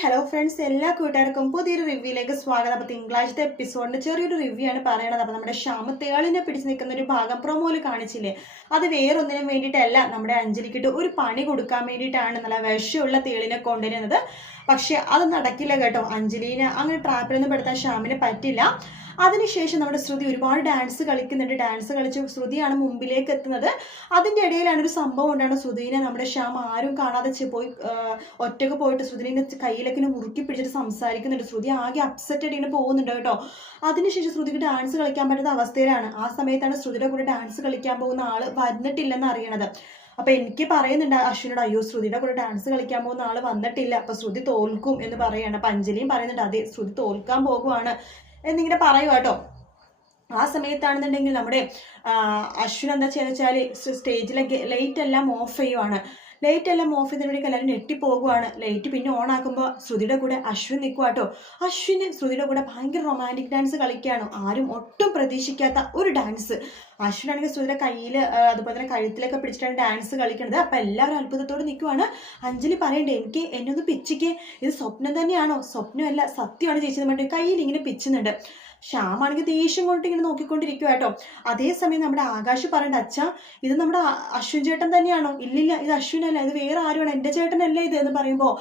Hello friends, എല്ലാ കൂട്ടുകാർക്കും പുതിയൊരു റിവ്യൂയിലേക്ക് സ്വാഗതം. അപ്പോൾ തിങ്കളാഴ്ചത്തെ എപ്പിസോഡിന്റെ ചെറിയൊരു റിവ്യൂ ആണ് പറയണത്. അപ്പോൾ നമ്മുടെ ശ്യാമ തേളിനെ പിടിച്ച് നിൽക്കുന്ന ഒരു ഭാഗം പ്രൊമോയിൽ കാണിച്ചില്ലേ, അത് വേറൊന്നിനും വേണ്ടിയിട്ടല്ല, നമ്മുടെ അഞ്ജലിക്കിട്ട് ഒരു പണി കൊടുക്കാൻ വേണ്ടിയിട്ടാണ് നല്ല വിഷമുള്ള തേളിനെ കൊണ്ടുവരുന്നത്. പക്ഷെ അത് നടക്കില്ല കേട്ടോ. അഞ്ജലിനെ അങ്ങനെ ട്രാപ്പിലൊന്നും പെടുത്താൻ ശ്യാമിന് പറ്റില്ല. അതിനുശേഷം നമ്മുടെ ശ്രുതി ഒരുപാട് ഡാൻസ് കളിക്കുന്നുണ്ട്. ഡാൻസ് കളിച്ച് ശ്രുതിയാണ് മുമ്പിലേക്ക് എത്തുന്നത്. അതിൻ്റെ ഇടയിലാണ് ഒരു സംഭവം ഉണ്ടാണ്. ശ്രുതിനെ നമ്മുടെ ശ്യാം ആരും കാണാതെ പോയി ഒറ്റക്ക് പോയിട്ട് ശ്രുതിനെ കയ്യിലേക്ക് മുറുക്കി പിടിച്ചിട്ട് സംസാരിക്കുന്നുണ്ട്. ശ്രുതി ആകെ അപ്സെറ്റ് ആയിട്ട് ഇങ്ങനെ പോകുന്നുണ്ട് കേട്ടോ. അതിനുശേഷം ശ്രുതിക്ക് ഡാൻസ് കളിക്കാൻ പറ്റുന്ന അവസ്ഥയിലാണ്. ആ സമയത്താണ് ശ്രുതിയുടെ കൂടെ ഡാൻസ് കളിക്കാൻ പോകുന്ന ആള് വന്നിട്ടില്ലെന്ന് അറിയണത്. അപ്പൊ എനിക്ക് പറയുന്നുണ്ട് അശ്വിനോട്, അയ്യോ ശ്രുതിയുടെ കൂടെ ഡാൻസ് കളിക്കാൻ പോകുന്ന ആള് വന്നിട്ടില്ല, അപ്പൊ ശ്രുതി തോൽക്കും എന്ന് പറയാണ്. അപ്പൊ അഞ്ജലിയും പറയുന്നുണ്ട്, അതെ ശ്രുതി തോൽക്കാൻ പോകുവാണ് എന്നിങ്ങനെ പറയുക കേട്ടോ. ആ സമയത്താണെന്നുണ്ടെങ്കിൽ നമ്മുടെ അശ്വിൻ എന്താ ചെയ്യുക വെച്ചാൽ സ്റ്റേജിലെ ലൈറ്റ് എല്ലാം ഓഫ് ചെയ്യുവാണ്. ലൈറ്റ് എല്ലാം ഓഫ് ചെയ്തതിനോടേക്ക് എല്ലാവരും ഞെട്ടിപ്പോകുവാണ്. ലൈറ്റ് പിന്നെ ഓൺ ആക്കുമ്പോൾ ശ്രുതിയുടെ കൂടെ അശ്വിൻ നിൽക്കുക കേട്ടോ. അശ്വിന് ശ്രുതിയുടെ കൂടെ ഭയങ്കര റൊമാൻറ്റിക് ഡാൻസ് കളിക്കുകയാണ്. ആരും ഒട്ടും പ്രതീക്ഷിക്കാത്ത ഒരു ഡാൻസ്. അശ്വിനാണെങ്കിൽ ശ്രുതിയുടെ കയ്യിൽ അതുപോലെ തന്നെ കഴുത്തിലൊക്കെ പിടിച്ചിട്ടാണ് ഡാൻസ് കളിക്കുന്നത്. അപ്പം എല്ലാവരും അത്ഭുതത്തോടെ നിൽക്കുവാണ്. അഞ്ജലി പറയണ്ടേ, എന്നെ ഒന്ന് പിച്ചിക്ക്, ഇത് സ്വപ്നം തന്നെയാണോ? സ്വപ്നമല്ല, സത്യമാണ് ചേച്ചി എന്ന് കയ്യിൽ ഇങ്ങനെ പിച്ചുന്നുണ്ട്. ശ്യാമാണെങ്കിൽ ദേഷ്യം കൊണ്ട് ഇങ്ങനെ നോക്കിക്കൊണ്ടിരിക്കുക കേട്ടോ. അതേസമയം നമ്മുടെ ആകാശ് പറയണ്ട, അച്ഛാ ഇത് നമ്മുടെ അശ്വിൻ ചേട്ടൻ തന്നെയാണോ? ഇല്ലില്ല, ഇത് അശ്വിനല്ല, ഇത് വേറെ ആരുമാണ്, എൻ്റെ ചേട്ടനല്ലേ ഇത് എന്ന് പറയുമ്പോൾ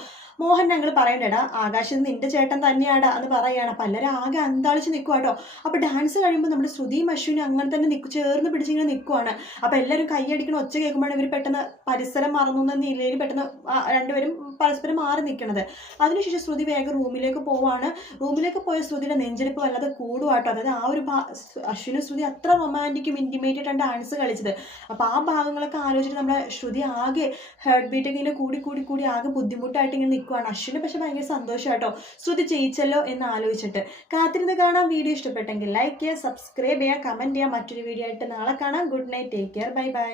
മോഹൻ ഞങ്ങൾ പറയണ്ടടാ, ആകാശ് നിന്റെ ചേട്ടൻ തന്നെയാടാ എന്ന് പറയുകയാണ്. അപ്പം എല്ലാവരും ആകെ അന്താളിച്ച് നിൽക്കുക കേട്ടോ. അപ്പോൾ ഡാൻസ് കഴിയുമ്പോൾ നമ്മുടെ ശ്രുതിയും അശ്വിനും അങ്ങനെ തന്നെ ചേർന്ന് പിടിച്ചിങ്ങനെ നിൽക്കുവാണ്. അപ്പോൾ എല്ലാവരും കൈയടിക്കണ ഒച്ച കേൾക്കുമ്പോഴാണ് ഇവർ പെട്ടെന്ന് പരിസരം മറന്നു എന്ന നിലയിൽ പെട്ടെന്ന് രണ്ടുപേരും പരസ്പരം മാറി നിൽക്കുന്നത്. അതിനുശേഷം ശ്രുതി വേഗം റൂമിലേക്ക് പോവാണ്. റൂമിലേക്ക് പോയ ശ്രുതിയുടെ നെഞ്ചെടുപ്പ് വല്ലാതെ കൂടുവാട്ടോ. അതായത് ആ ഒരു അശ്വിനും ശ്രുതി അത്ര റൊമാൻറ്റിക്കും ഇൻറ്റിമേറ്റായിട്ടാണ് ഡാൻസ് കളിച്ചത്. അപ്പോൾ ആ ഭാഗങ്ങളൊക്കെ ആലോചിച്ചിട്ട് നമ്മുടെ ശ്രുതി ആകെ ഹേർട്ട് ബീറ്റൊക്കെ ഇങ്ങനെ കൂടി ആകെ ബുദ്ധിമുട്ടായിട്ട് ഇങ്ങനെ നിൽക്കുവാണ്. അശ്വിന് പക്ഷെ ഭയങ്കര സന്തോഷം കേട്ടോ, ശ്രുതി ജയിച്ചല്ലോ എന്ന് ആലോചിച്ചിട്ട്. കാത്തിരുന്ന് കാണാം. വീഡിയോ ഇഷ്ടപ്പെട്ടെങ്കിൽ ലൈക്ക് ചെയ്യുക, സബ്സ്ക്രൈബ് ചെയ്യുക, കമൻറ്റ് ചെയ്യുക. മറ്റൊരു വീഡിയോ ആയിട്ട് നാളെ കാണാം. Good night, take care, bye bye.